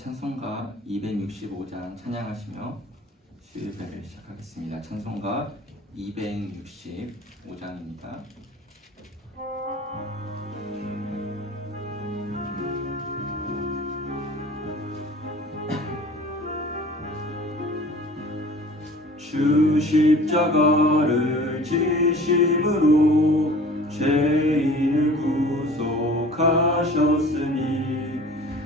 찬송가 265장 찬양하시며 수요예배를 시작하겠습니다. 찬송가 265장입니다. 주 십자가를 지심으로 죄인을 구속하셨으니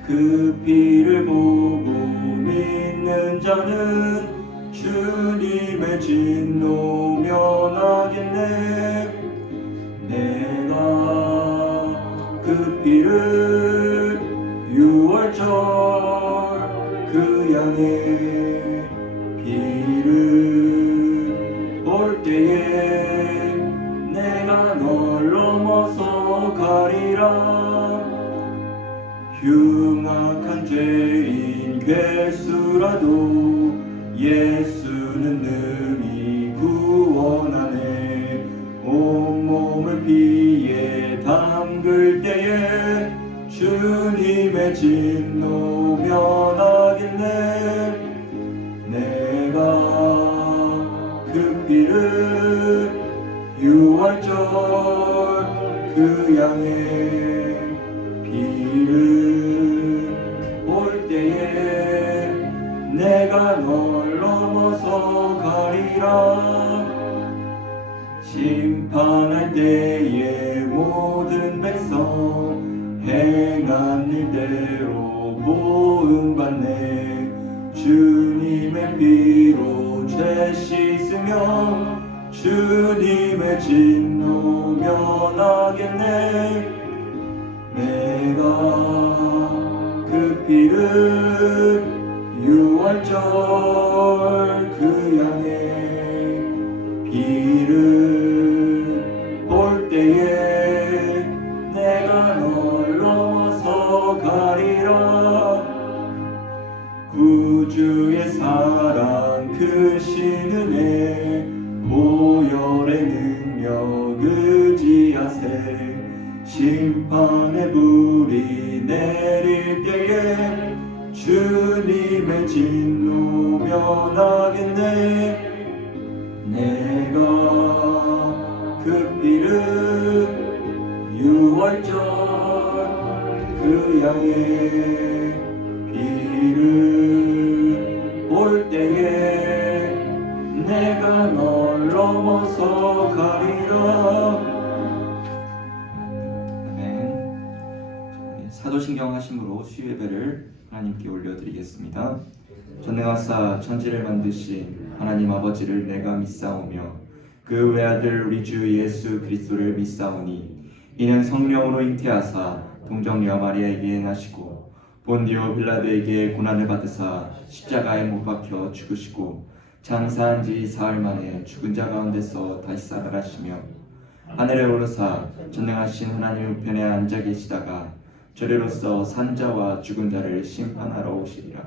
그 피를 보고 믿는 자는 주님의 진노 면하겠네. 내가 그 피를 6월절 그 양의 피를 볼 때에 내가 널 넘어서 가리라. 흉악한 죄인 괴수라도 예수는 능히 구원하네. 온몸을 피에 담글 때에 주님의 진노 면하겠네. 내가 그 피를 6월절 그 양의 피를 볼 때에 내가 널 넘어서 가리라. 심판할 때에 모든 백성 행한 일대로 보응받네. 주님의 피로 죄 씻으며 주님의 진노 면하겠네. 내가 그 피를 6월절 그 양의 피를 볼 때에 내가 널 넘어서 가리라. 구주의 사랑 크신 은혜 보혈의 능력 의지하세. 심판의 불이 내릴 때에 주님의 진노 면하겠네. 내가 그 피를 6월절 그 양의 피를 볼 때에 내가 널 넘어서 가리라. 사도신경 하심으로 수요예배를 하나님께 올려드리겠습니다. 전능하사 천지를 만드신 하나님 아버지를 내가 믿사오며 그 외아들 우리 주 예수 그리스도를 믿사오니 이는 성령으로 잉태하사 동정녀 마리아에게 나시고 본디오 빌라도에게 고난을 받으사 십자가에 못 박혀 죽으시고 장사한 지 사흘 만에 죽은 자 가운데서 다시 살아가시며 하늘에 오르사 전능하신 하나님 우편에 앉아 계시다가 저리로서 산자와 죽은 자를 심판하러 오시리라.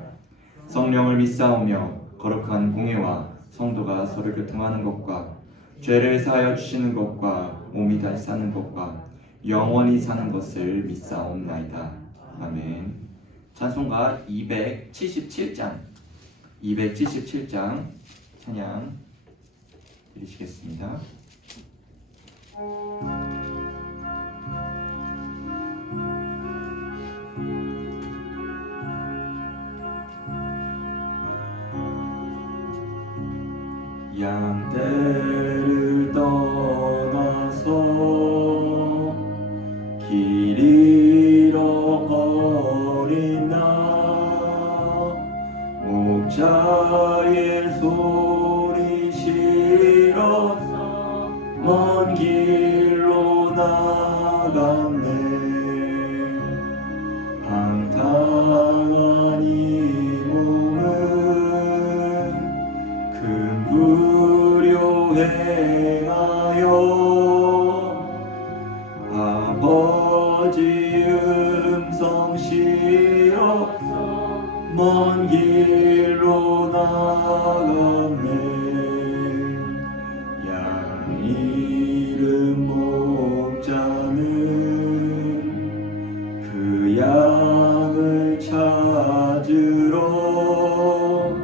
성령을 믿사오며 거룩한 공회와 성도가 서로 교통하는 것과 죄를 사하여 주시는 것과 몸이 다시 사는 것과 영원히 사는 것을 믿사옵나이다. 아멘. 찬송가 277장 찬양 드리시겠습니다. 양떼를 떠나서 길 잃어버린 나 목자의 소리 싫어서 먼 길로 나갔네. 방탕한 이 몸은 큰 불효 행하여 아버지 음성 싫어서 먼 길로 나갔네. 양 잃은 목자는 그 양을 찾아 찾으러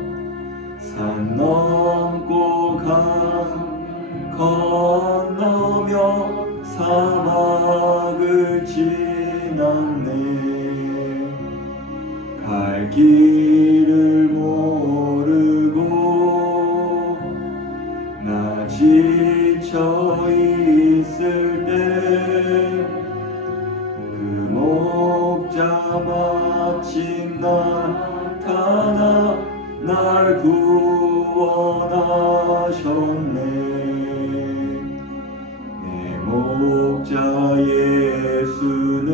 산 넘고 강 건너며 사막을 지났네. 갈 길을 모르고 나 지쳐 있을 때 그 목자 마침 나타나 날 구원하셨네. 내 목자 예수는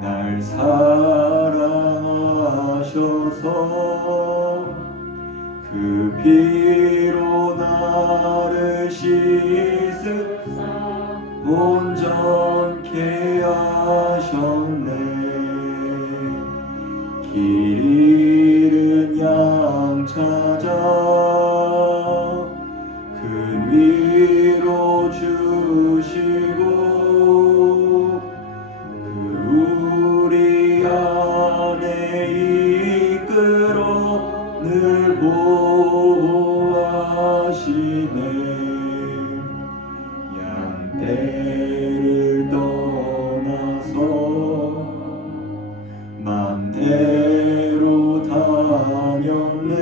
날 사랑하셔서 그 피로 나를 씻으사 온전케 하셨네. 길 잃은 양 찾아 큰 위로 주시고 그 우리 안에 이끌어 늘 보호하시네. 양떼를 떠나서 맘대로 다녔네.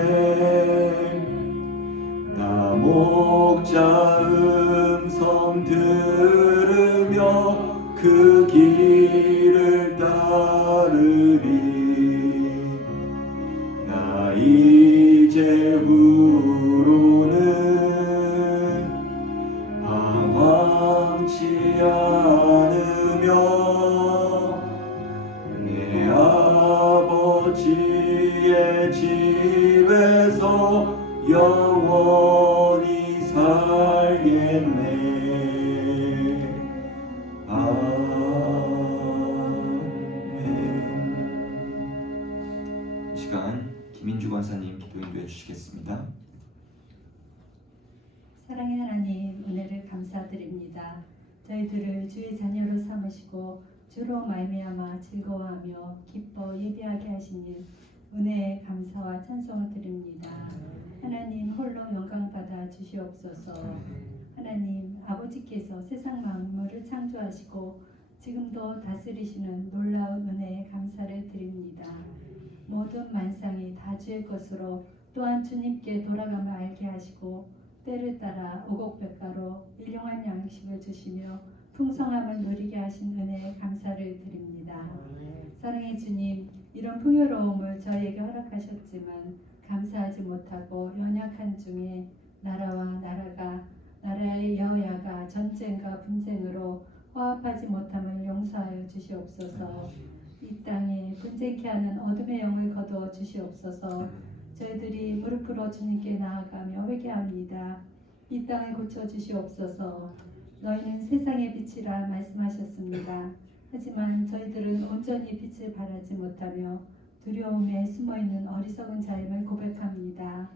나 목자 음성 들으며 그 길을 따르리. 나 이제후로는 방황치 않으며 내 아버지의 집에서 영원히 살겠네. 아멘. 이 시간 김인주 권사님 기도 인도해 주시겠습니다. 사랑의 하나님, 은혜를 감사드립니다. 저희들을 주의 자녀로 삼으시고 주로 말미암아 즐거워하며 기뻐 예배하게 하시니 은혜에 감사와 찬송을 드립니다. 하나님 홀로 영광 받아 주시옵소서. 하나님 아버지께서 세상 만물을 창조하시고 지금도 다스리시는 놀라운 은혜에 감사를 드립니다. 모든 만상이 다 주의 것으로 또한 주님께 돌아감을 알게 하시고 때를 따라 오곡백가로 일용할 양식을 주시며 풍성함을 누리게 하신 은혜에 감사를 드립니다. 사랑의 주님, 이런 풍요로움을 저희에게 허락하셨지만 감사하지 못하고 연약한 중에 나라의 여야가 전쟁과 분쟁으로 화합하지 못함을 용서하여 주시옵소서. 이 땅에 분쟁케 하는 어둠의 영을 거두어 주시옵소서. 저희들이 무릎으로 주님께 나아가며 회개합니다. 이 땅을 고쳐주시옵소서. 너희는 세상의 빛이라 말씀하셨습니다. 하지만 저희들은 온전히 빛을 발하지 못하며 두려움에 숨어있는 어리석은 자임을 고백합니다.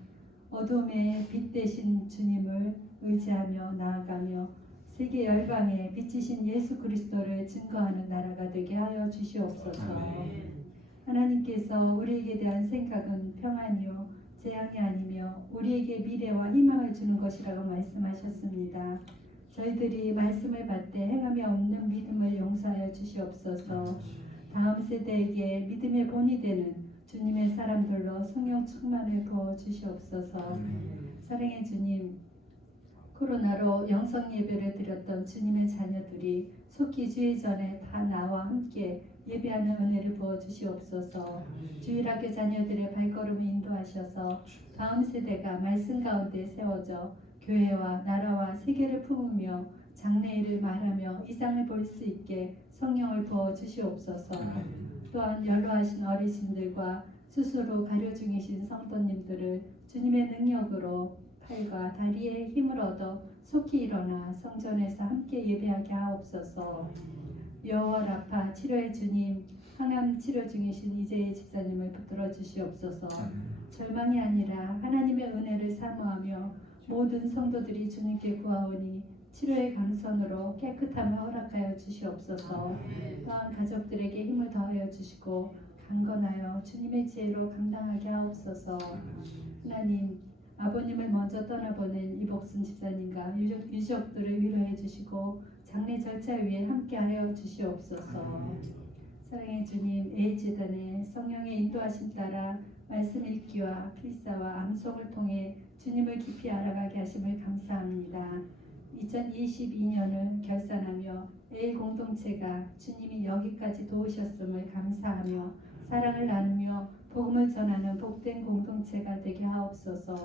어둠의 빛 되신 주님을 의지하며 나아가며 세계 열방에 빛이신 예수 그리스도를 증거하는 나라가 되게 하여 주시옵소서. 하나님께서 우리에게 대한 생각은 평안이요 재앙이 아니며 우리에게 미래와 희망을 주는 것이라고 말씀하셨습니다. 저희들이 말씀을 받되 행함이 없는 믿음을 용서하여 주시옵소서. 다음 세대에게 믿음의 본이 되는 주님의 사람들로 성령 충만을 부어 주시옵소서. 사랑의 주님, 코로나로 영성 예배를 드렸던 주님의 자녀들이 속히 주의 전에 다 나와 함께 예배하는 은혜를 부어 주시옵소서. 주일학교 자녀들의 발걸음을 인도하셔서 다음 세대가 말씀 가운데 세워져 교회와 나라와 세계를 품으며 장래일을 말하며 이상을 볼 수 있게 성령을 부어 주시옵소서. 또한 연로하신 어르신들과 스스로 가려 중이신 성도님들을 주님의 능력으로 팔과 다리에 힘을 얻어 속히 일어나 성전에서 함께 예배하게 하옵소서. 여호와 라파 치료의 주님, 항암 치료 중이신 이재희 집사님을 붙들어 주시옵소서. 절망이 아니라 하나님의 은혜를 사모하며 모든 성도들이 주님께 구하오니 치료의 강선으로 깨끗함을 허락하여 주시옵소서. 또한 가족들에게 힘을 더하여 주시고 강건하여 주님의 지혜로 감당하게 하옵소서. 하나님, 아버님을 먼저 떠나보낸 이복순 집사님과 유족들을 위로해 주시고 장례 절차 위에 함께하여 주시옵소서. 사랑의 주님, A재단의 성령의 인도하심 따라 말씀 읽기와 필사와 암송을 통해 주님을 깊이 알아가게 하심을 감사합니다. 2022년을 결산하며 A 공동체가 주님이 여기까지 도우셨음을 감사하며 사랑을 나누며 복음을 전하는 복된 공동체가 되게 하옵소서.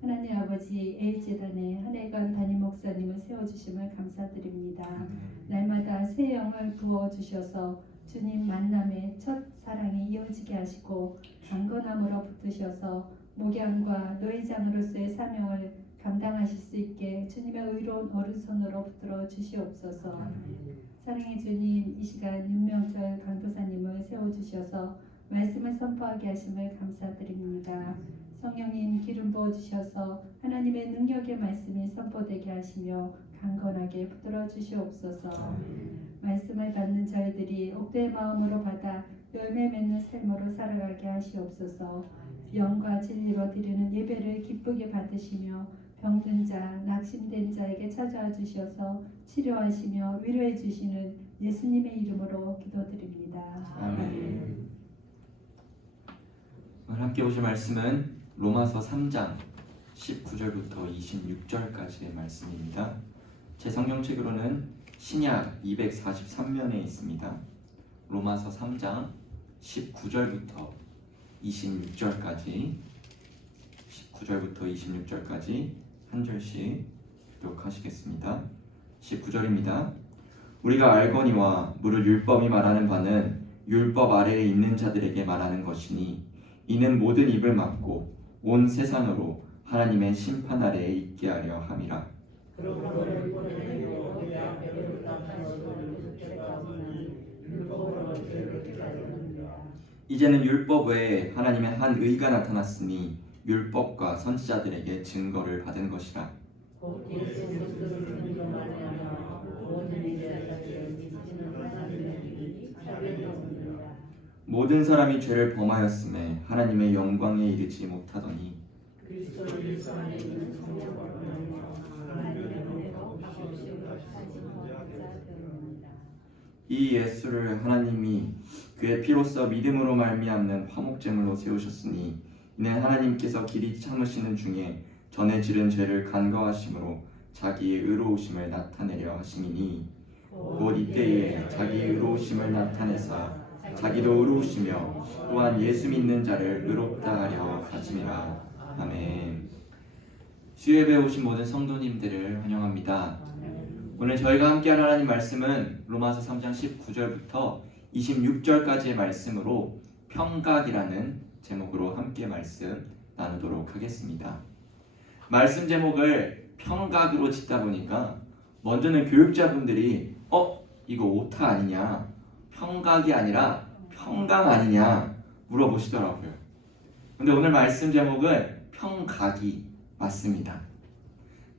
하나님 아버지, A재단의 한혜관 담임 목사님을 세워주심을 감사드립니다. 날마다 새 영을 부어주셔서 주님 만남의 첫 사랑이 이어지게 하시고 강건함으로 붙드셔서 목양과 노회장으로서의 사명을 감당하실 수 있게 주님의 의로운 오른손으로 붙들어 주시옵소서. 사랑의 주님, 이 시간 윤명철 강도사님을 세워주셔서 말씀을 선포하게 하심을 감사드립니다. 성령님 기름 부어주셔서 하나님의 능력의 말씀이 선포되게 하시며 강건하게 붙들어 주시옵소서. 말씀을 받는 저희들이 옥대의 마음으로 받아 열매 맺는 삶으로 살아가게 하시옵소서. 영과 진리로 드리는 예배를 기쁘게 받으시며 병든 자, 낙심된 자에게 찾아와 주셔서 치료하시며 위로해 주시는 예수님의 이름으로 기도드립니다. 아멘. 오늘 함께 보실 말씀은 로마서 3장 19절부터 26절까지의 말씀입니다. 제 성경책으로는 신약 243면에 있습니다. 로마서 3장 19절부터 26절까지 한 절씩 교독하시겠습니다. 19절입니다. 우리가 알거니와 무릇 율법이 말하는 바는 율법 아래에 있는 자들에게 말하는 것이니 이는 모든 입을 막고 온 세상으로 하나님의 심판 아래에 있게 하려 함이라. 이제는 율법 외에 하나님의 한 의가 나타났으니 율법과 선지자들에게 증거를 받은 것이라. 모든 사람이 죄를 범하였음에 하나님의 영광에 이르지 못하더니 이 예수를 하나님이 그의 피로써 믿음으로 말미암는 화목제물로 세우셨으니 이는 하나님께서 길이 참으시는 중에 전에 지른 죄를 간과하심으로 자기의 의로우심을 나타내려 하심이니 곧 이때에 자기의 의로우심을 나타내사 자기도 의로우시며 또한 예수 믿는 자를 의롭다 하려 하심이라. 아멘. 수요예배에 오신 모든 성도님들을 환영합니다. 오늘 저희가 함께할 하나님 말씀은 로마서 3장 19절부터 26절까지의 말씀으로 평각이라는 제목으로 함께 말씀 나누도록 하겠습니다. 말씀 제목을 평각으로 짓다 보니까 먼저는 교육자분들이 이거 오타 아니냐, 평각이 아니라 평강 아니냐 물어보시더라고요. 근데 오늘 말씀 제목은 평각이 맞습니다.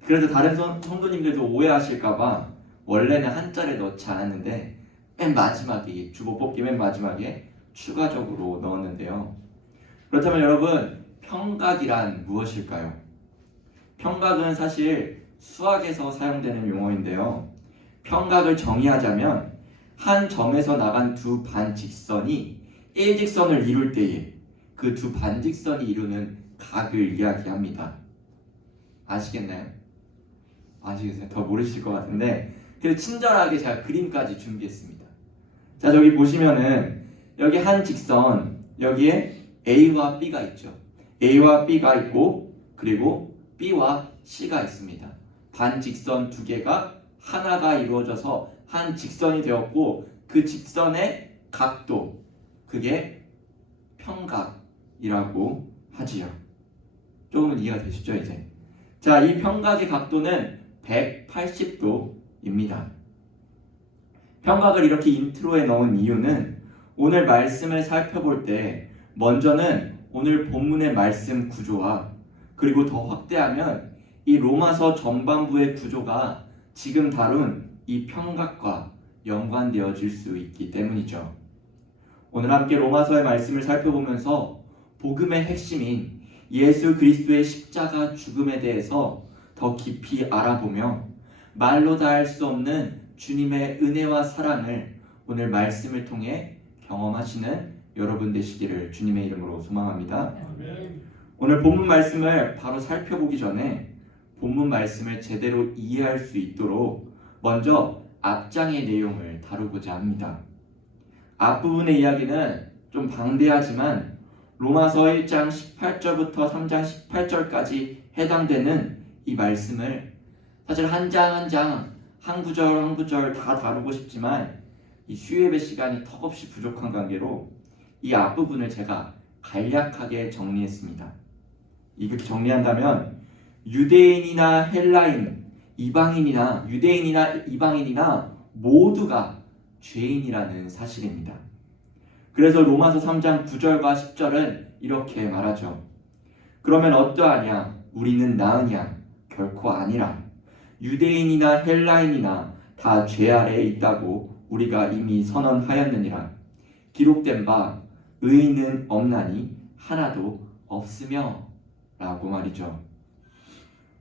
그래서 다른 성도님들도 오해하실까봐 원래는 한자를 넣지 않았는데 맨 마지막에, 주보 뽑기 맨 마지막에 추가적으로 넣었는데요. 그렇다면 여러분, 평각이란 무엇일까요? 평각은 사실 수학에서 사용되는 용어인데요. 평각을 정의하자면 한 점에서 나간 두 반직선이 일직선을 이룰 때에 그 두 반직선이 이루는 각을 이야기합니다. 아시겠나요? 아시겠어요? 더 모르실 것 같은데 그래서 친절하게 제가 그림까지 준비했습니다. 자, 저기 보시면은 여기 한 직선, 여기에 A와 B가 있죠. A와 B가 있고 그리고 B와 C가 있습니다. 반직선 두 개가 하나가 이루어져서 한 직선이 되었고 그 직선의 각도, 그게 평각이라고 하지요. 조금은 이해가 되시죠 이제? 자, 이 평각의 각도는 180도입니다. 평각을 이렇게 인트로에 넣은 이유는 오늘 말씀을 살펴볼 때 먼저는 오늘 본문의 말씀 구조와 그리고 더 확대하면 이 로마서 전반부의 구조가 지금 다룬 이 평각과 연관되어질 수 있기 때문이죠. 오늘 함께 로마서의 말씀을 살펴보면서 복음의 핵심인 예수 그리스도의 십자가 죽음에 대해서 더 깊이 알아보며 말로 다 할 수 없는 주님의 은혜와 사랑을 오늘 말씀을 통해 경험하시는 여러분 되시기를 주님의 이름으로 소망합니다. 오늘 본문 말씀을 바로 살펴보기 전에 본문 말씀을 제대로 이해할 수 있도록 먼저 앞장의 내용을 다루고자 합니다. 앞부분의 이야기는 좀 방대하지만 로마서 1장 18절부터 3장 18절까지 해당되는 이 말씀을 사실 한 장 한 장 한 구절 한 구절 다 다루고 싶지만 이 수요예배 시간이 턱없이 부족한 관계로 이 앞부분을 제가 간략하게 정리했습니다. 이렇게 정리한다면 유대인이나 헬라인, 이방인이나 유대인이나 이방인이나 모두가 죄인이라는 사실입니다. 그래서 로마서 3장 9절과 10절은 이렇게 말하죠. 그러면 어떠하냐? 우리는 나으냐? 결코 아니라. 유대인이나 헬라인이나 다 죄 아래에 있다고 우리가 이미 선언하였느니라. 기록된 바 의인은 없나니 하나도 없으며 라고 말이죠.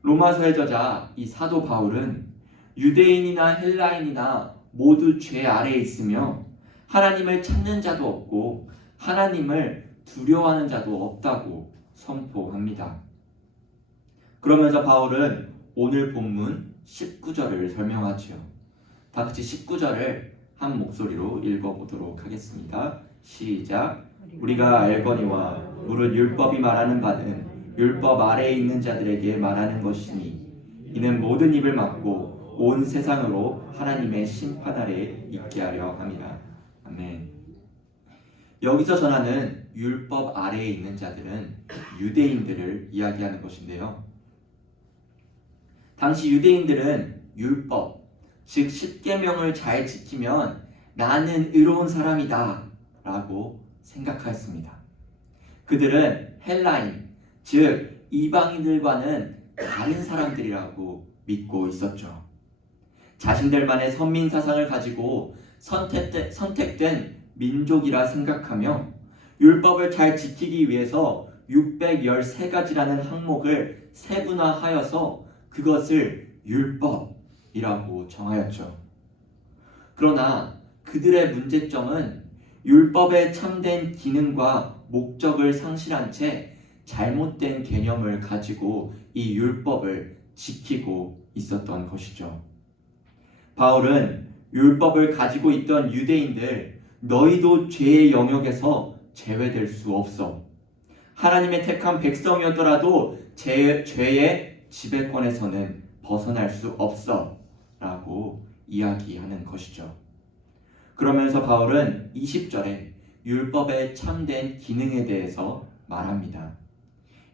로마서의 저자 이 사도 바울은 유대인이나 헬라인이나 모두 죄 아래에 있으며 하나님을 찾는 자도 없고 하나님을 두려워하는 자도 없다고 선포합니다. 그러면서 바울은 오늘 본문 19절을 설명하죠. 다 같이 19절을 한 목소리로 읽어보도록 하겠습니다. 시작. 우리가 알거니와 무릇 율법이 말하는 바는 율법 아래에 있는 자들에게 말하는 것이니 이는 모든 입을 막고 온 세상으로 하나님의 심판 아래에 있게 하려 함이라. 아멘. 여기서 전하는 율법 아래에 있는 자들은 유대인들을 이야기하는 것인데요. 당시 유대인들은 율법, 즉 십계명을 잘 지키면 나는 의로운 사람이다 라고 생각하였습니다. 그들은 헬라인, 즉 이방인들과는 다른 사람들이라고 믿고 있었죠. 자신들만의 선민 사상을 가지고 선택된 민족이라 생각하며 율법을 잘 지키기 위해서 613가지라는 항목을 세분화하여서 그것을 율법이라고 정하였죠. 그러나 그들의 문제점은 율법의 참된 기능과 목적을 상실한 채 잘못된 개념을 가지고 이 율법을 지키고 있었던 것이죠. 바울은 율법을 가지고 있던 유대인들, 너희도 죄의 영역에서 제외될 수 없어. 하나님의 택한 백성이었더라도 죄의 지배권에서는 벗어날 수 없어 라고 이야기하는 것이죠. 그러면서 바울은 20절에 율법의 참된 기능에 대해서 말합니다.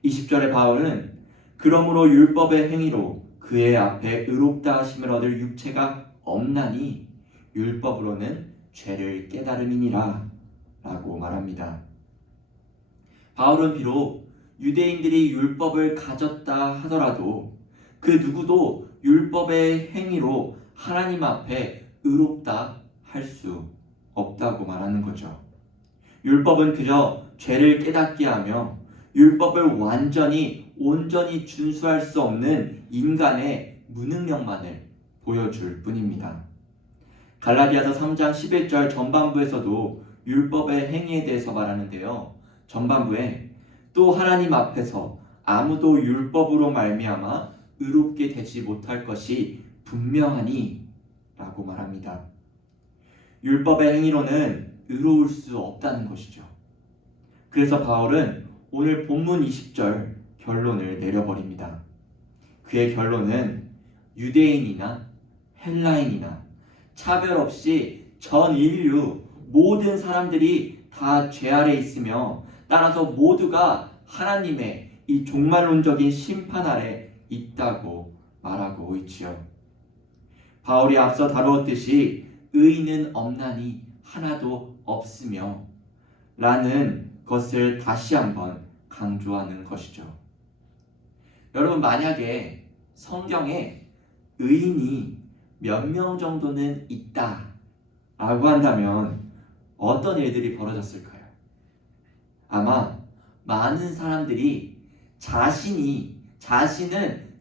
20절에 바울은 그러므로 율법의 행위로 그의 앞에 의롭다 하심을 얻을 육체가 없나니 율법으로는 죄를 깨달음이니라 라고 말합니다. 바울은 비록 유대인들이 율법을 가졌다 하더라도 그 누구도 율법의 행위로 하나님 앞에 의롭다 할 수 없다고 말하는 거죠. 율법은 그저 죄를 깨닫게 하며 율법을 온전히 준수할 수 없는 인간의 무능력만을 보여줄 뿐입니다. 갈라디아서 3장 11절 전반부에서도 율법의 행위에 대해서 말하는데요. 전반부에 또 하나님 앞에서 아무도 율법으로 말미암아 의롭게 되지 못할 것이 분명하니 라고 말합니다. 율법의 행위로는 의로울 수 없다는 것이죠. 그래서 바울은 오늘 본문 20절 결론을 내려버립니다. 그의 결론은 유대인이나 헬라인이나 차별 없이 전 인류 모든 사람들이 다 죄 아래 있으며 따라서 모두가 하나님의 이 종말론적인 심판 아래 있다고 말하고 있지요. 바울이 앞서 다루었듯이 의인은 없나니 하나도 없으며 라는 것을 다시 한번 강조하는 것이죠. 여러분, 만약에 성경에 의인이 몇 명 정도는 있다 라고 한다면 어떤 일들이 벌어졌을까요? 아마 많은 사람들이 자신은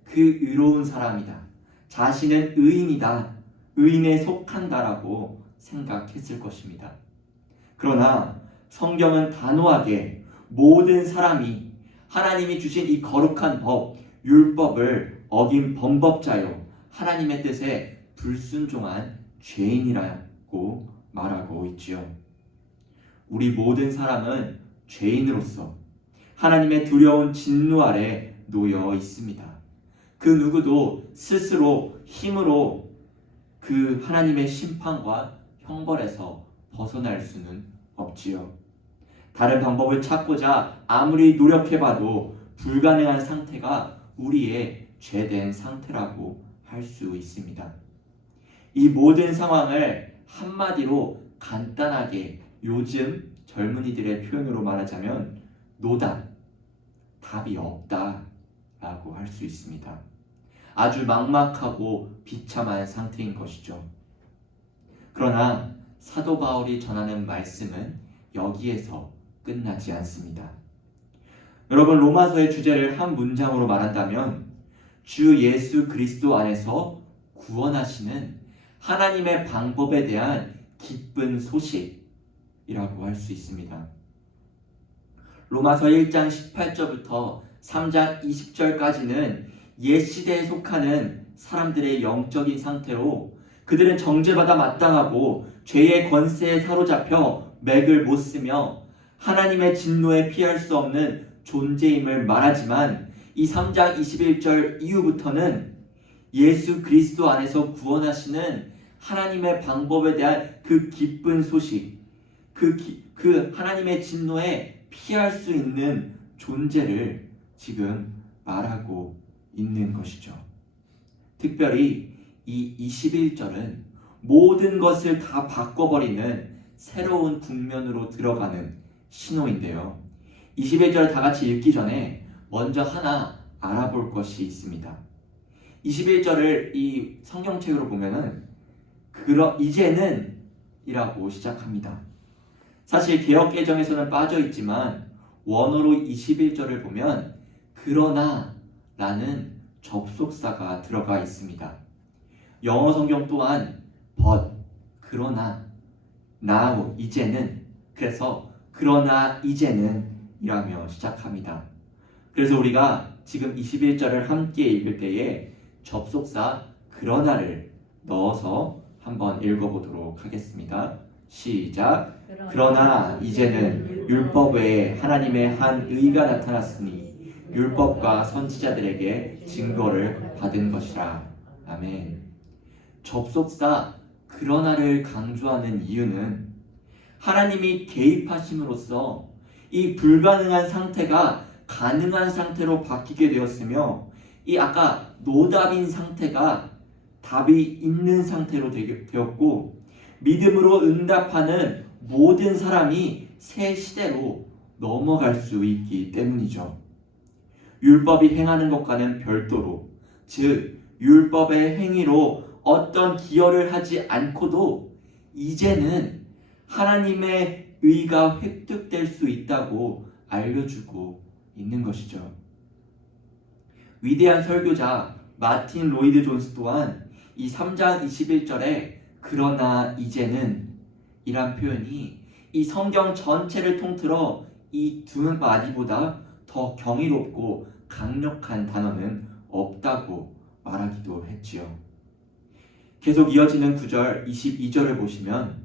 그 의로운 사람이다, 자신은 의인이다, 의인에 속한다라고 생각했을 것입니다. 그러나 성경은 단호하게 모든 사람이 하나님이 주신 이 거룩한 법, 율법을 어긴 범법자요, 하나님의 뜻에 불순종한 죄인이라고 말하고 있지요. 우리 모든 사람은 죄인으로서 하나님의 두려운 진노 아래 놓여 있습니다. 그 누구도 스스로 힘으로 그 하나님의 심판과 형벌에서 벗어날 수는 없지요. 다른 방법을 찾고자 아무리 노력해봐도 불가능한 상태가 우리의 죄된 상태라고 할 수 있습니다. 이 모든 상황을 한마디로 간단하게 요즘 젊은이들의 표현으로 말하자면 노답, 답이 없다라고 할 수 있습니다. 아주 막막하고 비참한 상태인 것이죠. 그러나 사도 바울이 전하는 말씀은 여기에서 끝나지 않습니다. 여러분, 로마서의 주제를 한 문장으로 말한다면 주 예수 그리스도 안에서 구원하시는 하나님의 방법에 대한 기쁜 소식이라고 할 수 있습니다. 로마서 1장 18절부터 3장 20절까지는 옛 시대에 속하는 사람들의 영적인 상태로 그들은 정죄받아 마땅하고 죄의 권세에 사로잡혀 맥을 못 쓰며 하나님의 진노에 피할 수 없는 존재임을 말하지만 이 3장 21절 이후부터는 예수 그리스도 안에서 구원하시는 하나님의 방법에 대한 그 기쁜 소식, 그 하나님의 진노에 피할 수 있는 존재를 지금 말하고 있는 것이죠. 특별히 이 21절은 모든 것을 다 바꿔버리는 새로운 국면으로 들어가는 신호인데요. 21절 다 같이 읽기 전에 먼저 하나 알아볼 것이 있습니다. 21절을 이 성경책으로 보면은 이제는 이라고 시작합니다. 사실 개역개정에서는 빠져 있지만 원어로 21절을 보면 그러나 라는 접속사가 들어가 있습니다. 영어 성경 또한 but, 그러나, now, 이제는, 그래서 그러나 이제는 이라며 시작합니다. 그래서 우리가 지금 21절을 함께 읽을 때에 접속사 그러나를 넣어서 한번 읽어보도록 하겠습니다. 시작. 그러나 이제는 율법 외에 하나님의 한 의가 나타났으니 율법과 선지자들에게 증거를 받은 것이라. 아멘. 접속사 그러나를 강조하는 이유는 하나님이 개입하심으로써 이 불가능한 상태가 가능한 상태로 바뀌게 되었으며 이 아까 노답인 상태가 답이 있는 상태로 되었고 믿음으로 응답하는 모든 사람이 새 시대로 넘어갈 수 있기 때문이죠. 율법이 행하는 것과는 별도로, 즉 율법의 행위로 어떤 기여를 하지 않고도 이제는 하나님의 의가 획득될 수 있다고 알려주고 있는 것이죠. 위대한 설교자 마틴 로이드 존스 또한 이 3장 21절에 그러나 이제는 이란 표현이 이 성경 전체를 통틀어 이 두 마디보다 더 경이롭고 강력한 단어는 없다고 말하기도 했지요. 계속 이어지는 9절 22절을 보시면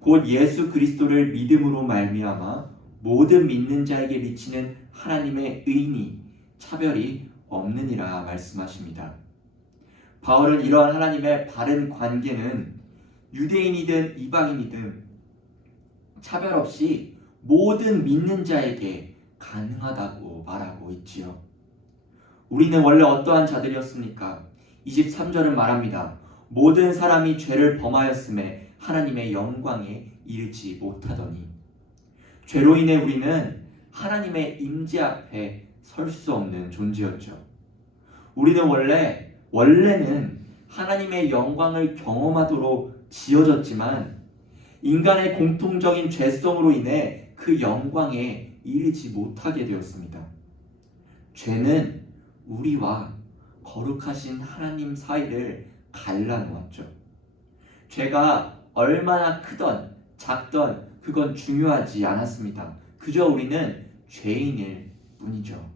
곧 예수 그리스도를 믿음으로 말미암아 모든 믿는 자에게 미치는 하나님의 의니 차별이 없느니라 말씀하십니다. 바울은 이러한 하나님의 바른 관계는 유대인이든 이방인이든 차별 없이 모든 믿는 자에게 가능하다고 말하고 있지요. 우리는 원래 어떠한 자들이었습니까? 23절은 말합니다. 모든 사람이 죄를 범하였음에 하나님의 영광에 이르지 못하더니. 죄로 인해 우리는 하나님의 임재 앞에 설 수 없는 존재였죠. 우리는 원래는 하나님의 영광을 경험하도록 지어졌지만 인간의 공통적인 죄성으로 인해 그 영광에 이르지 못하게 되었습니다. 죄는 우리와 거룩하신 하나님 사이를 갈라놓았죠. 죄가 얼마나 크던 작던 그건 중요하지 않았습니다. 그저 우리는 죄인일 뿐이죠.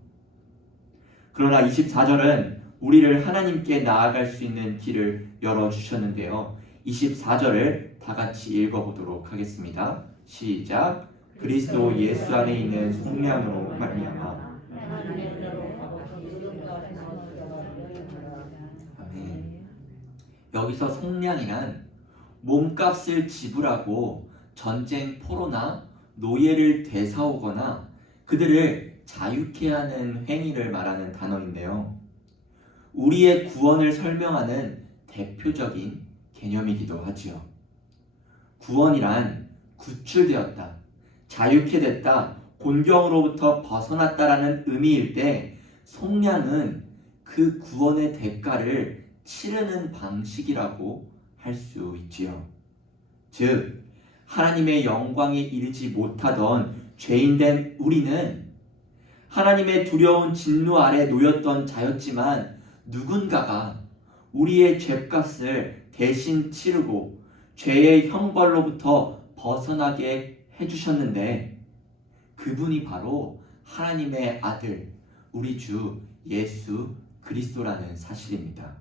그러나 24절은 우리를 하나님께 나아갈 수 있는 길을 열어주셨는데요. 24절을 다 같이 읽어보도록 하겠습니다. 시작. 그리스도 예수 안에 있는 속량으로 말미암아. 아멘. 여기서 속량이란 몸값을 지불하고 전쟁 포로나 노예를 되사오거나 그들을 자유케 하는 행위를 말하는 단어인데요. 우리의 구원을 설명하는 대표적인 개념이기도 하지요. 구원이란 구출되었다, 자유케 됐다, 곤경으로부터 벗어났다라는 의미일 때 속량은 그 구원의 대가를 치르는 방식이라고 할 수 있지요. 즉 하나님의 영광에 이르지 못하던 죄인된 우리는 하나님의 두려운 진노 아래 놓였던 자였지만 누군가가 우리의 죄값을 대신 치르고 죄의 형벌로부터 벗어나게 해주셨는데 그분이 바로 하나님의 아들 우리 주 예수 그리스도라는 사실입니다.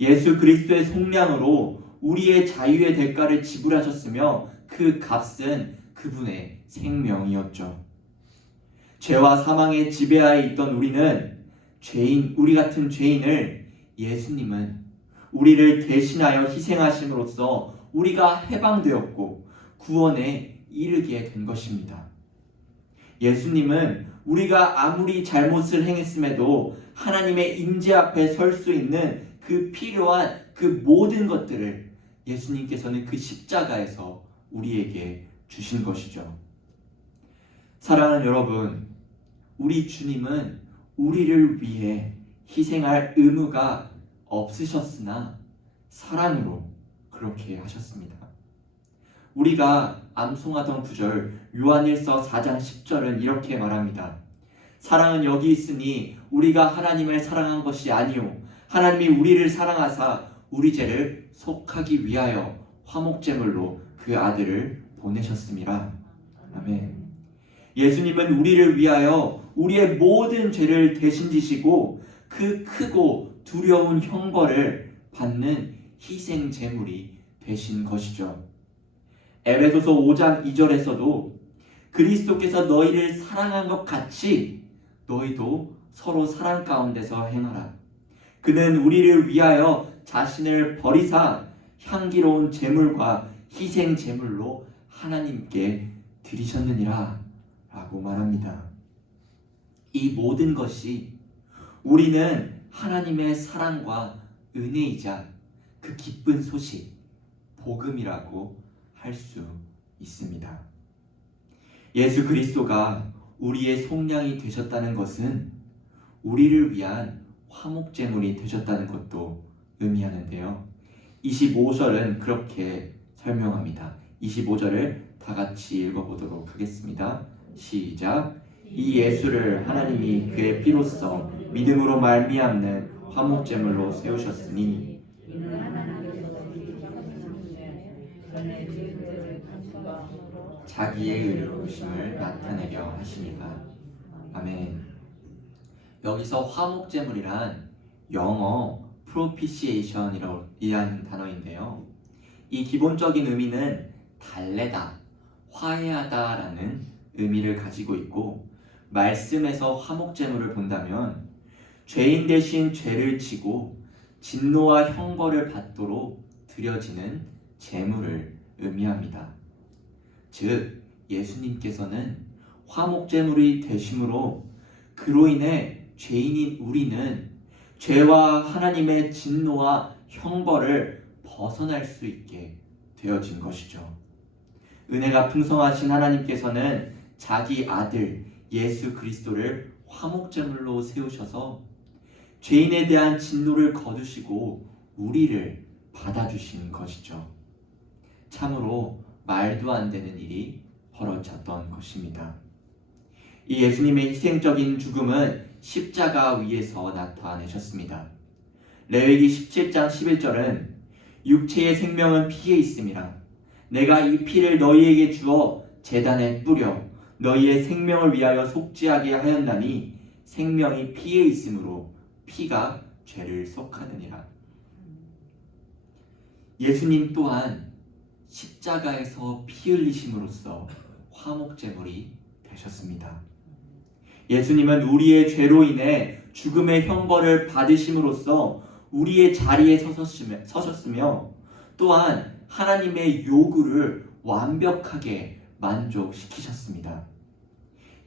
예수 그리스도의 속량으로 우리의 자유의 대가를 지불하셨으며 그 값은 그분의 생명이었죠. 죄와 사망의 지배하에 있던 우리 같은 죄인을 예수님은 우리를 대신하여 희생하심으로써 우리가 해방되었고 구원에 이르게 된 것입니다. 예수님은 우리가 아무리 잘못을 행했음에도 하나님의 임재 앞에 설 수 있는 그 필요한 그 모든 것들을 예수님께서는 그 십자가에서 우리에게 주신 것이죠. 사랑하는 여러분, 우리 주님은 우리를 위해 희생할 의무가 없으셨으나 사랑으로 그렇게 하셨습니다. 우리가 암송하던 구절 요한일서 4장 10절은 이렇게 말합니다. 사랑은 여기 있으니 우리가 하나님을 사랑한 것이 아니요 하나님이 우리를 사랑하사 우리 죄를 속하기 위하여 화목제물로 그 아들을 보내셨음이라. 아멘. 예수님은 우리를 위하여 우리의 모든 죄를 대신 지시고 그 크고 두려운 형벌을 받는 희생 제물이 되신 것이죠. 에베소서 5장 2절에서도 그리스도께서 너희를 사랑한 것 같이 너희도 서로 사랑 가운데서 행하라. 그는 우리를 위하여 자신을 버리사 향기로운 제물과 희생 제물로 하나님께 드리셨느니라 라고 말합니다. 이 모든 것이 우리는 하나님의 사랑과 은혜이자 그 기쁜 소식, 복음이라고 할 수 있습니다. 예수 그리스도가 우리의 속량이 되셨다는 것은 우리를 위한 화목제물이 되셨다는 것도 의미하는데요. 25절은 그렇게 설명합니다. 25절을 다 같이 읽어보도록 하겠습니다. 시작. 이 예수를 하나님이 그의 피로써 믿음으로 말미암는 화목제물로 세우셨으니 자기의 의로우심을 나타내려 하시니라. 아멘. 여기서 화목제물이란 영어 propitiation이라는 단어인데요. 이 기본적인 의미는 달래다, 화해하다라는 의미를 가지고 있고 말씀에서 화목제물을 본다면 죄인 대신 죄를 지고 진노와 형벌을 받도록 드려지는 제물을 의미합니다. 즉 예수님께서는 화목제물이 되심으로 그로 인해 죄인인 우리는 죄와 하나님의 진노와 형벌을 벗어날 수 있게 되어진 것이죠. 은혜가 풍성하신 하나님께서는 자기 아들 예수 그리스도를 화목제물로 세우셔서 죄인에 대한 진노를 거두시고 우리를 받아주신 것이죠. 참으로 말도 안 되는 일이 벌어졌던 것입니다. 이 예수님의 희생적인 죽음은 십자가 위에서 나타내셨습니다. 레위기 17장 11절은 육체의 생명은 피에 있음이라 내가 이 피를 너희에게 주어 제단에 뿌려 너희의 생명을 위하여 속죄하게 하였나니 생명이 피에 있으므로 피가 죄를 속하느니라. 예수님 또한 십자가에서 피 흘리심으로써 화목제물이 되셨습니다. 예수님은 우리의 죄로 인해 죽음의 형벌을 받으심으로써 우리의 자리에 서셨으며 또한 하나님의 요구를 완벽하게 만족시키셨습니다.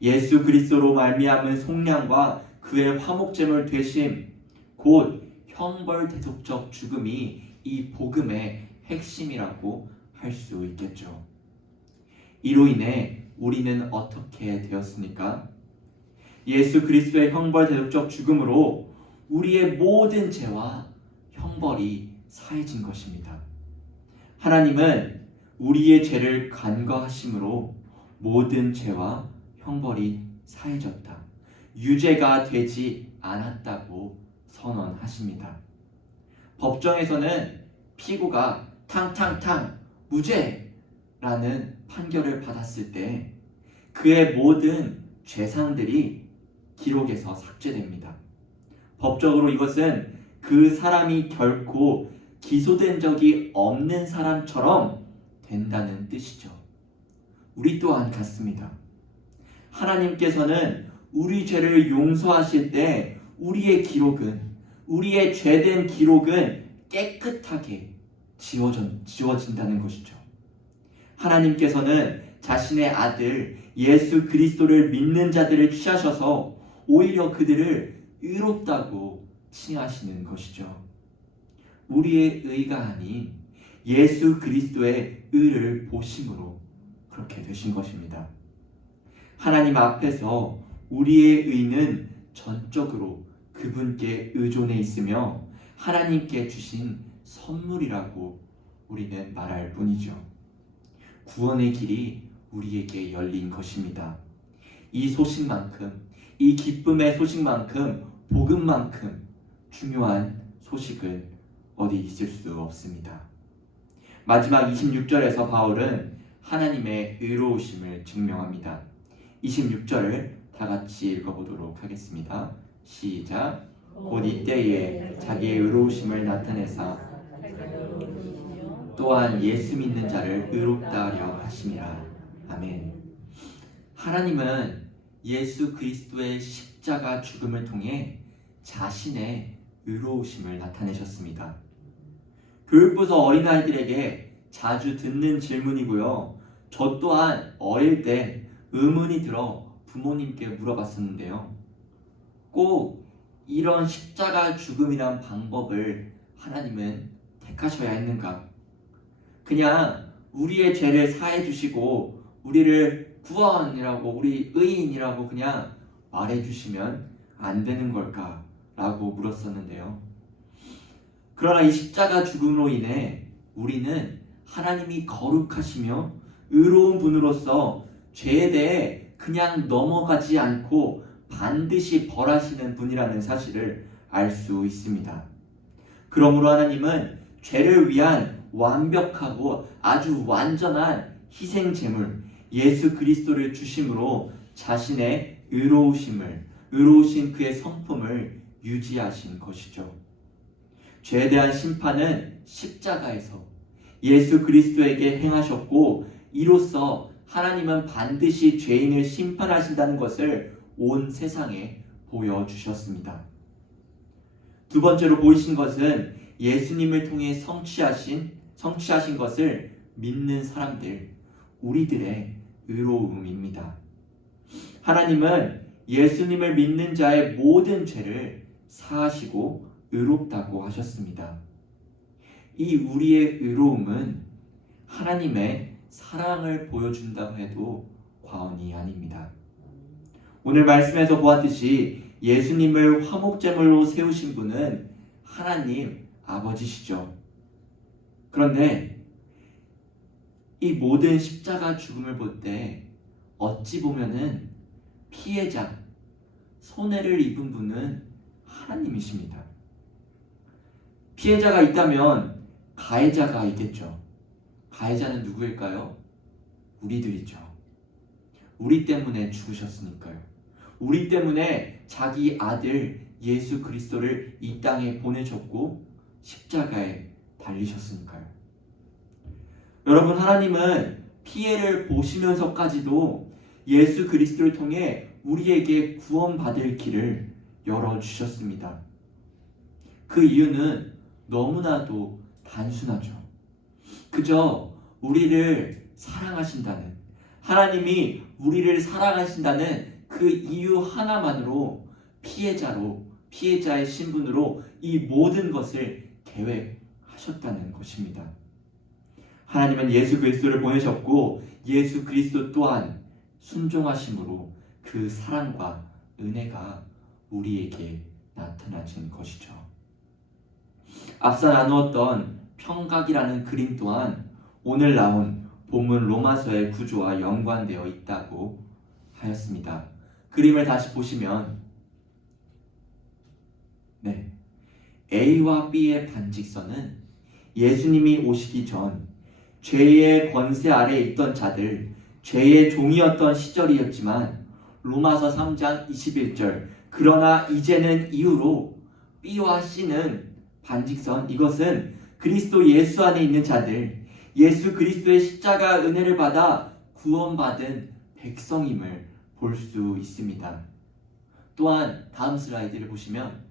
예수 그리스도로 말미암은 속량과 그의 화목제물 되심 곧 형벌 대속적 죽음이 이 복음의 핵심이라고 할 수 있겠죠. 이로 인해 우리는 어떻게 되었습니까? 예수 그리스도의 형벌 대속적 죽음으로 우리의 모든 죄와 형벌이 사해진 것입니다. 하나님은 우리의 죄를 간과하심으로 모든 죄와 형벌이 사해졌다. 유죄가 되지 않았다고 선언하십니다. 법정에서는 피고가 탕탕탕 무죄라는 판결을 받았을 때 그의 모든 죄상들이 기록에서 삭제됩니다. 법적으로 이것은 그 사람이 결코 기소된 적이 없는 사람처럼 된다는 뜻이죠. 우리 또한 같습니다. 하나님께서는 우리 죄를 용서하실 때 우리의 죄된 기록은 깨끗하게 지워진다는 것이죠. 하나님께서는 자신의 아들 예수 그리스도를 믿는 자들을 취하셔서 오히려 그들을 의롭다고 칭하시는 것이죠. 우리의 의가 아닌 예수 그리스도의 의를 보심으로 그렇게 되신 것입니다. 하나님 앞에서 우리의 의는 전적으로 그분께 의존해 있으며 하나님께 주신 선물이라고 우리는 말할 뿐이죠. 구원의 길이 우리에게 열린 것입니다. 이 소식만큼, 이 기쁨의 소식만큼, 복음만큼 중요한 소식은 어디 있을 수 없습니다. 마지막 26절에서 바울은 하나님의 의로우심을 증명합니다. 26절을 다 같이 읽어보도록 하겠습니다. 시작. 곧 이때에 자기의 의로우심을 나타내사 또한 예수 믿는 자를 의롭다 하려 하심이라. 아멘. 하나님은 예수 그리스도의 십자가 죽음을 통해 자신의 의로우심을 나타내셨습니다. 교육부서 어린아이들에게 자주 듣는 질문이고요. 저 또한 어릴 때 의문이 들어 부모님께 물어봤었는데요. 꼭 이런 십자가 죽음이란 방법을 하나님은 택하셔야 했는가? 그냥 우리의 죄를 사해 주시고 우리를 구원이라고 우리 의인이라고 그냥 말해 주시면 안 되는 걸까? 라고 물었었는데요. 그러나 이 십자가 죽음으로 인해 우리는 하나님이 거룩하시며 의로운 분으로서 죄에 대해 그냥 넘어가지 않고 반드시 벌하시는 분이라는 사실을 알 수 있습니다. 그러므로 하나님은 죄를 위한 완벽하고 아주 완전한 희생 제물 예수 그리스도를 주심으로 자신의 의로우신 그의 성품을 유지하신 것이죠. 죄에 대한 심판은 십자가에서 예수 그리스도에게 행하셨고 이로써 하나님은 반드시 죄인을 심판하신다는 것을 온 세상에 보여주셨습니다. 두 번째로 보이신 것은 예수님을 통해 성취하신 것을 믿는 사람들, 우리들의 의로움입니다. 하나님은 예수님을 믿는 자의 모든 죄를 사하시고 의롭다고 하셨습니다. 이 우리의 의로움은 하나님의 사랑을 보여준다고 해도 과언이 아닙니다. 오늘 말씀에서 보았듯이 예수님을 화목제물로 세우신 분은 하나님 아버지시죠. 그런데 이 모든 십자가 죽음을 볼 때 어찌 보면은 피해자, 손해를 입은 분은 하나님이십니다. 피해자가 있다면 가해자가 있겠죠. 가해자는 누구일까요? 우리들이죠. 우리 때문에 죽으셨으니까요. 우리 때문에 자기 아들 예수 그리스도를 이 땅에 보내셨고 십자가에 달리셨으니까요. 여러분, 하나님은 피해를 보시면서까지도 예수 그리스도를 통해 우리에게 구원받을 길을 열어주셨습니다. 그 이유는 너무나도 단순하죠. 그저 우리를 사랑하신다는, 하나님이 우리를 사랑하신다는 그 이유 하나만으로 피해자의 신분으로 이 모든 것을 계획하셨다는 것입니다. 하나님은 예수 그리스도를 보내셨고 예수 그리스도 또한 순종하심으로 그 사랑과 은혜가 우리에게 나타나진 것이죠. 앞서 나누었던 평각이라는 그림 또한 오늘 나온 본문 로마서의 구조와 연관되어 있다고 하였습니다. 그림을 다시 보시면 A와 B의 반직선은 예수님이 오시기 전 죄의 권세 아래 있던 자들, 죄의 종이었던 시절이었지만 로마서 3장 21절 그러나 이제는 이후로 B와 C는 반직선, 이것은 그리스도 예수 안에 있는 자들, 예수 그리스도의 십자가 은혜를 받아 구원받은 백성임을 볼 수 있습니다. 또한 다음 슬라이드를 보시면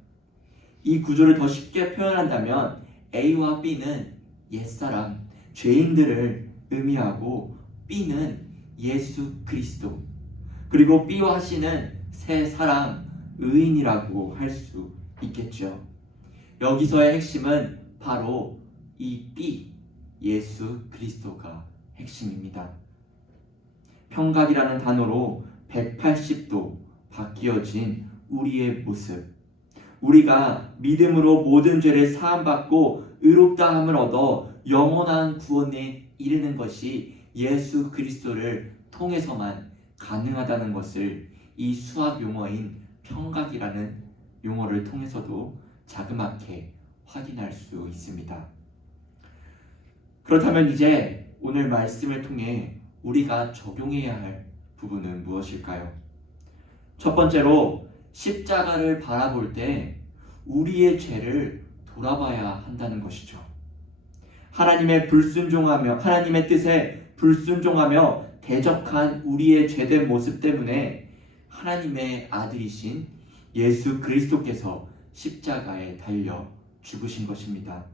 이 구조를 더 쉽게 표현한다면 A와 B는 옛사람, 죄인들을 의미하고 B는 예수 그리스도, 그리고 B와 C는 새 사람, 의인이라고 할 수 있겠죠. 여기서의 핵심은 바로 이 B, 예수 그리스도가 핵심입니다. 평각이라는 단어로 180도 바뀌어진 우리의 모습, 우리가 믿음으로 모든 죄를 사함받고 의롭다함을 얻어 영원한 구원에 이르는 것이 예수 그리스도를 통해서만 가능하다는 것을 이 수학 용어인 평각이라는 용어를 통해서도 자그맣게 확인할 수 있습니다. 그렇다면 이제 오늘 말씀을 통해 우리가 적용해야 할 부분은 무엇일까요? 첫 번째로 십자가를 바라볼 때 우리의 죄를 돌아봐야 한다는 것이죠. 하나님의 뜻에 불순종하며 대적한 우리의 죄된 모습 때문에 하나님의 아들이신 예수 그리스도께서 십자가에 달려 죽으신 것입니다.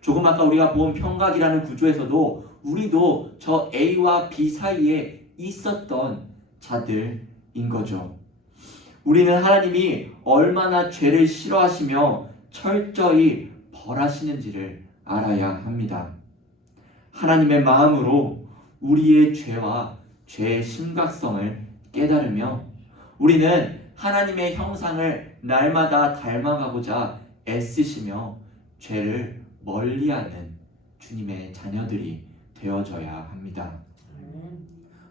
조금 아까 우리가 본 평각이라는 구조에서도 우리도 저 A와 B 사이에 있었던 자들인 거죠. 우리는 하나님이 얼마나 죄를 싫어하시며 철저히 벌하시는지를 알아야 합니다. 하나님의 마음으로 우리의 죄와 죄의 심각성을 깨달으며 우리는 하나님의 형상을 날마다 닮아가고자 애쓰시며 죄를 멀리하는 주님의 자녀들이 되어져야 합니다.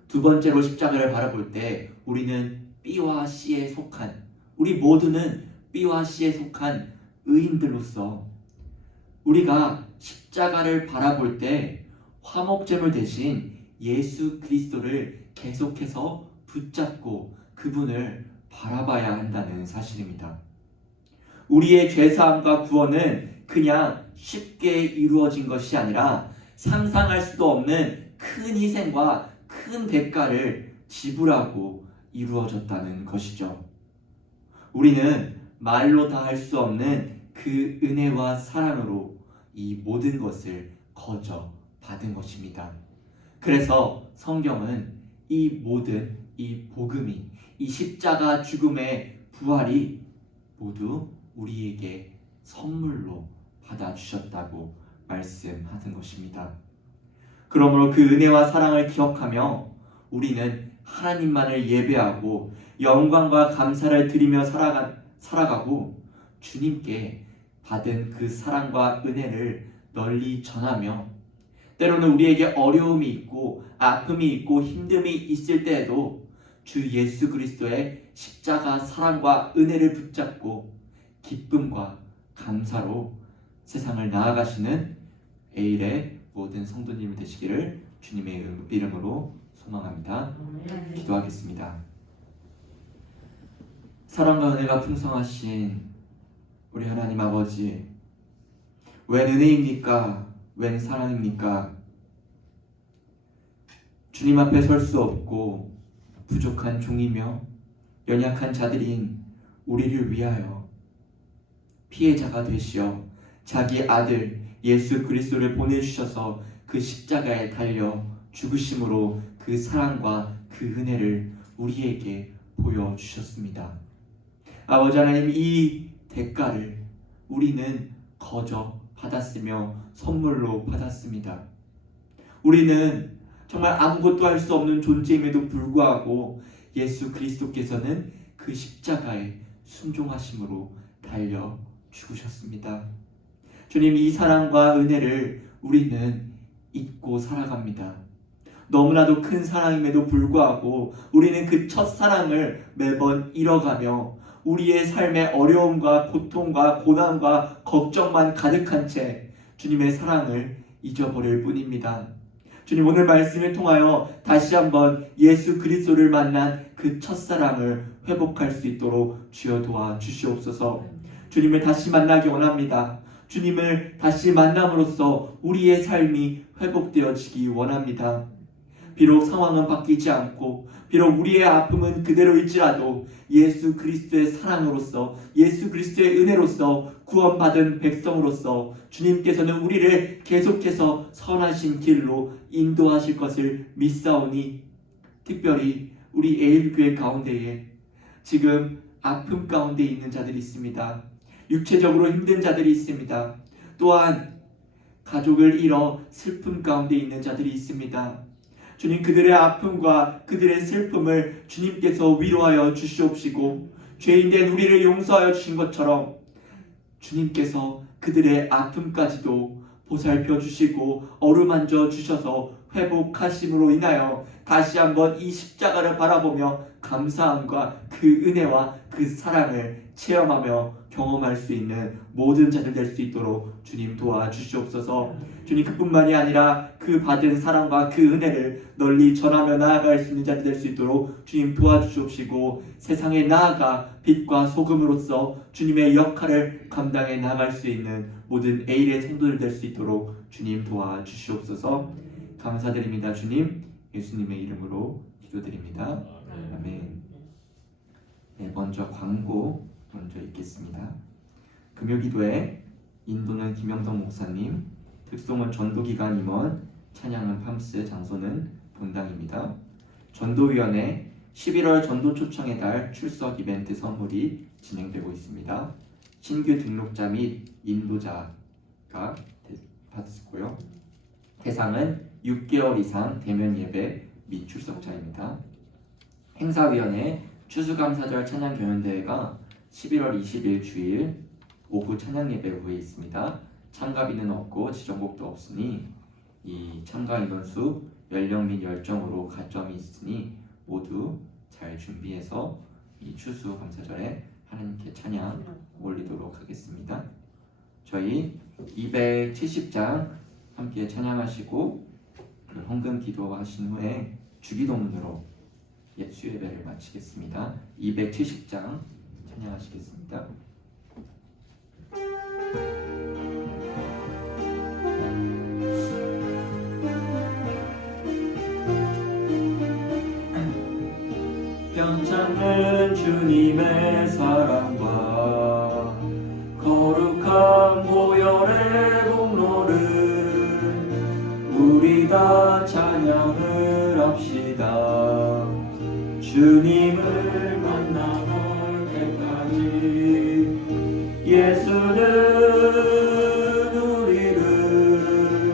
두 번째로 십자가를 바라볼 때 우리는 B와 C에 속한, 우리 모두는 B와 C에 속한 의인들로서 우리가 십자가를 바라볼 때 화목제물 대신 예수 그리스도를 계속해서 붙잡고 그분을 바라봐야 한다는 사실입니다. 우리의 죄사함과 구원은 그냥 쉽게 이루어진 것이 아니라 상상할 수도 없는 큰 희생과 큰 대가를 지불하고 이루어졌다는 것이죠. 우리는 말로 다 할 수 없는 그 은혜와 사랑으로 이 모든 것을 거저 받은 것입니다. 그래서 성경은 이 모든 이 복음이, 이 십자가 죽음의 부활이 모두 우리에게 선물로 받아주셨다고 말씀하는 것입니다. 그러므로 그 은혜와 사랑을 기억하며 우리는 하나님만을 예배하고 영광과 감사를 드리며 살아가고 주님께 받은 그 사랑과 은혜를 널리 전하며 때로는 우리에게 어려움이 있고 아픔이 있고 힘듦이 있을 때에도 주 예수 그리스도의 십자가 사랑과 은혜를 붙잡고 기쁨과 감사로 세상을 나아가시는 에일의 모든 성도님이 되시기를 주님의 이름으로 소망합니다. 기도하겠습니다. 사랑과 은혜가 풍성하신 우리 하나님 아버지, 웬 은혜입니까? 웬 사랑입니까? 주님 앞에 설 수 없고 부족한 종이며 연약한 자들인 우리를 위하여 피해자가 되시어 자기 아들 예수 그리스도를 보내주셔서 그 십자가에 달려 죽으심으로 그 사랑과 그 은혜를 우리에게 보여주셨습니다. 아버지 하나님, 이 대가를 우리는 거저 받았으며 선물로 받았습니다. 우리는 정말 아무것도 할 수 없는 존재임에도 불구하고 예수 그리스도께서는 그 십자가에 순종하심으로 달려 죽으셨습니다. 주님, 이 사랑과 은혜를 우리는 잊고 살아갑니다. 너무나도 큰 사랑임에도 불구하고 우리는 그 첫사랑을 매번 잃어가며 우리의 삶의 어려움과 고통과 고난과 걱정만 가득한 채 주님의 사랑을 잊어버릴 뿐입니다. 주님, 오늘 말씀을 통하여 다시 한번 예수 그리스도를 만난 그 첫사랑을 회복할 수 있도록 주여 도와 주시옵소서. 주님을 다시 만나기 원합니다. 주님을 다시 만남으로써 우리의 삶이 회복되어지기 원합니다. 비록 상황은 바뀌지 않고 비록 우리의 아픔은 그대로일지라도 예수 그리스도의 사랑으로서 예수 그리스도의 은혜로서 구원받은 백성으로서 주님께서는 우리를 계속해서 선하신 길로 인도하실 것을 믿사오니, 특별히 우리 에일교회 가운데에 지금 아픔 가운데 있는 자들이 있습니다. 육체적으로 힘든 자들이 있습니다. 또한 가족을 잃어 슬픔 가운데 있는 자들이 있습니다. 주님, 그들의 아픔과 그들의 슬픔을 주님께서 위로하여 주시옵시고 죄인된 우리를 용서하여 주신 것처럼 주님께서 그들의 아픔까지도 보살펴 주시고 어루만져 주셔서 회복하심으로 인하여 다시 한번 이 십자가를 바라보며 감사함과 그 은혜와 그 사랑을 체험하며 경험할 수 있는 모든 자들 될 수 있도록 주님 도와주시옵소서. 주님, 그뿐만이 아니라 그 받은 사랑과 그 은혜를 널리 전하며 나아갈 수 있는 자들 될 수 있도록 주님 도와주시옵시고 세상에 나아가 빛과 소금으로서 주님의 역할을 감당해 나갈 수 있는 모든 에일의 성도들 될 수 있도록 주님 도와주시옵소서. 감사드립니다. 주님, 예수님의 이름으로 기도드립니다. 아멘. 네, 먼저 광고 먼저 읽겠습니다. 금요기도회 인도는 김영덕 목사님, 특송은 전도기관 임원, 찬양은 팜스, 장소는 본당입니다. 전도위원회 11월 전도 초청의 달 출석 이벤트 선물이 진행되고 있습니다. 신규 등록자 및 인도자가 받았고요. 대상은 6개월 이상 대면 예배 및 출석자입니다. 행사위원회 추수감사절 찬양경연대회가 11월 20일 주일 오후 찬양예배 후에 있습니다. 참가비는 없고 지정곡도 없으니 이 참가 인원수, 연령 및 열정으로 가점이 있으니 모두 잘 준비해서 이 추수감사절에 하나님께 찬양 올리도록 하겠습니다. 저희 270장 함께 찬양하시고 헌금 기도하신 후에 주기도문으로 수예배를 마치겠습니다. 270장 찬양하시겠습니다. 평창은 주님의 사랑과 거룩한 보혈의 공로를 우리 다 찬양을 합시다. 주님을 만나볼 때까지 예수는 우리를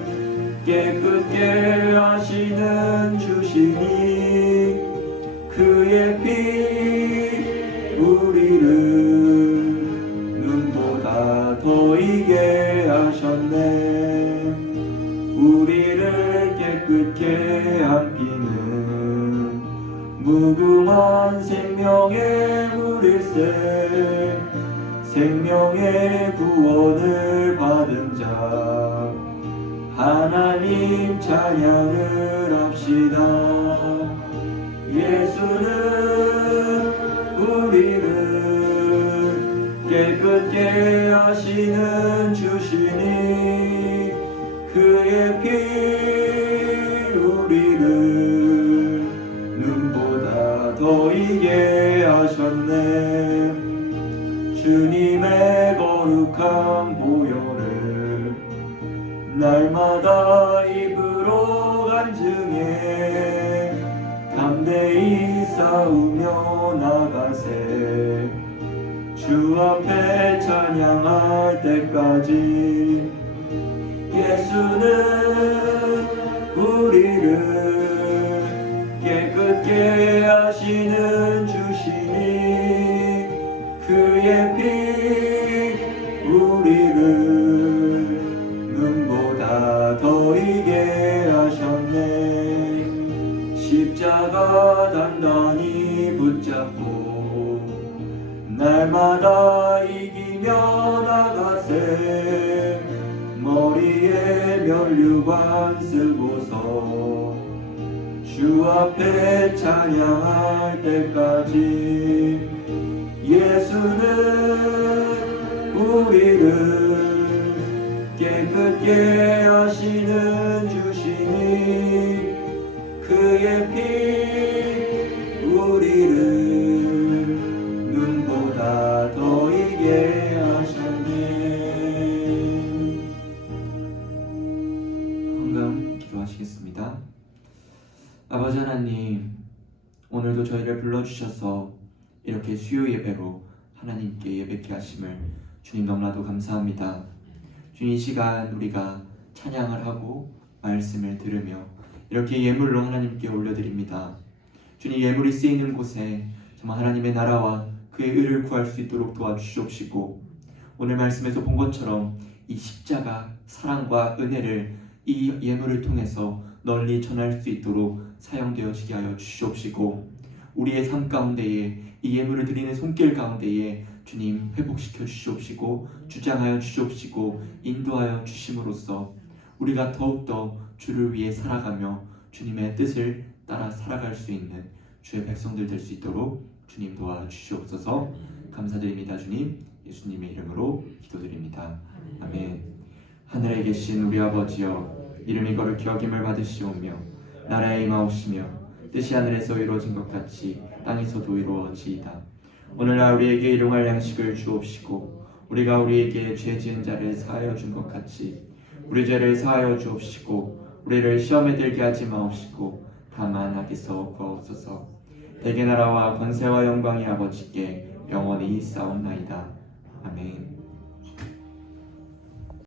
깨끗게 하시는 주시니 그의 피 우리를 눈보다 더 이게 하셨네. 우리를 생명의 물일세 생명의 구원을 받은 자 하나님 찬양을 합시다. 예수는 우리를 깨끗게 하시는 주시니 그의 피 우리를 눈보다 더 이게 하셨네. 주님의 거룩한 보혈을 날마다 입으로 간증해 담대히 싸우며 나가세. 주 앞에 찬양할 때까지. 예수는 우리를 깨끗게 하시는 주시니 그의 피 우리를 눈보다 더 이게 하셨네. 십자가 단단히 붙잡고 날마다 이기며 나가세. 머리에 면류관 쓰고서 주 앞에 찬양할 때까지. 예수는 우리를 깨끗게 하시는 주시니 그의 피 우리를 눈보다 더 이게 하셨네. 한번 기도하시겠습니다. 아버지 하나님, 오늘도 저희를 불러주셔서 이렇게 수요 예배로 하나님께 예배케 하심을 주님 너무나도 감사합니다. 주님, 이 시간 우리가 찬양을 하고 말씀을 들으며 이렇게 예물로 하나님께 올려드립니다. 주님, 예물이 쓰이는 곳에 정말 하나님의 나라와 그의 의를 구할 수 있도록 도와주시옵시고, 오늘 말씀에서 본 것처럼 이 십자가 사랑과 은혜를 이 예물을 통해서 널리 전할 수 있도록 사용되어지게 하여 주시옵시고, 우리의 삶 가운데에 이 예물을 드리는 손길 가운데에 주님 회복시켜 주시옵시고 주장하여 주시옵시고 인도하여 주심으로써 우리가 더욱더 주를 위해 살아가며 주님의 뜻을 따라 살아갈 수 있는 주의 백성들 될 수 있도록 주님 도와주시옵소서. 감사드립니다. 주님, 예수님의 이름으로 기도드립니다. 아멘. 하늘에 계신 우리 아버지여, 이름이 거룩히 여김을 받으시오며 나라에 임하옵시며 뜻이 하늘에서 이루어진 것 같이 땅에서도 이루어지이다. 오늘날 우리에게 일용할 양식을 주옵시고 우리가 우리에게 죄 지은 자를 사하여 준 것 같이 우리 죄를 사하여 주옵시고 우리를 시험에 들게 하지 마옵시고 다만 악에서 구하옵소서. 대개 나라와 권세와 영광이 아버지께 영원히 있사옵나이다. 아멘.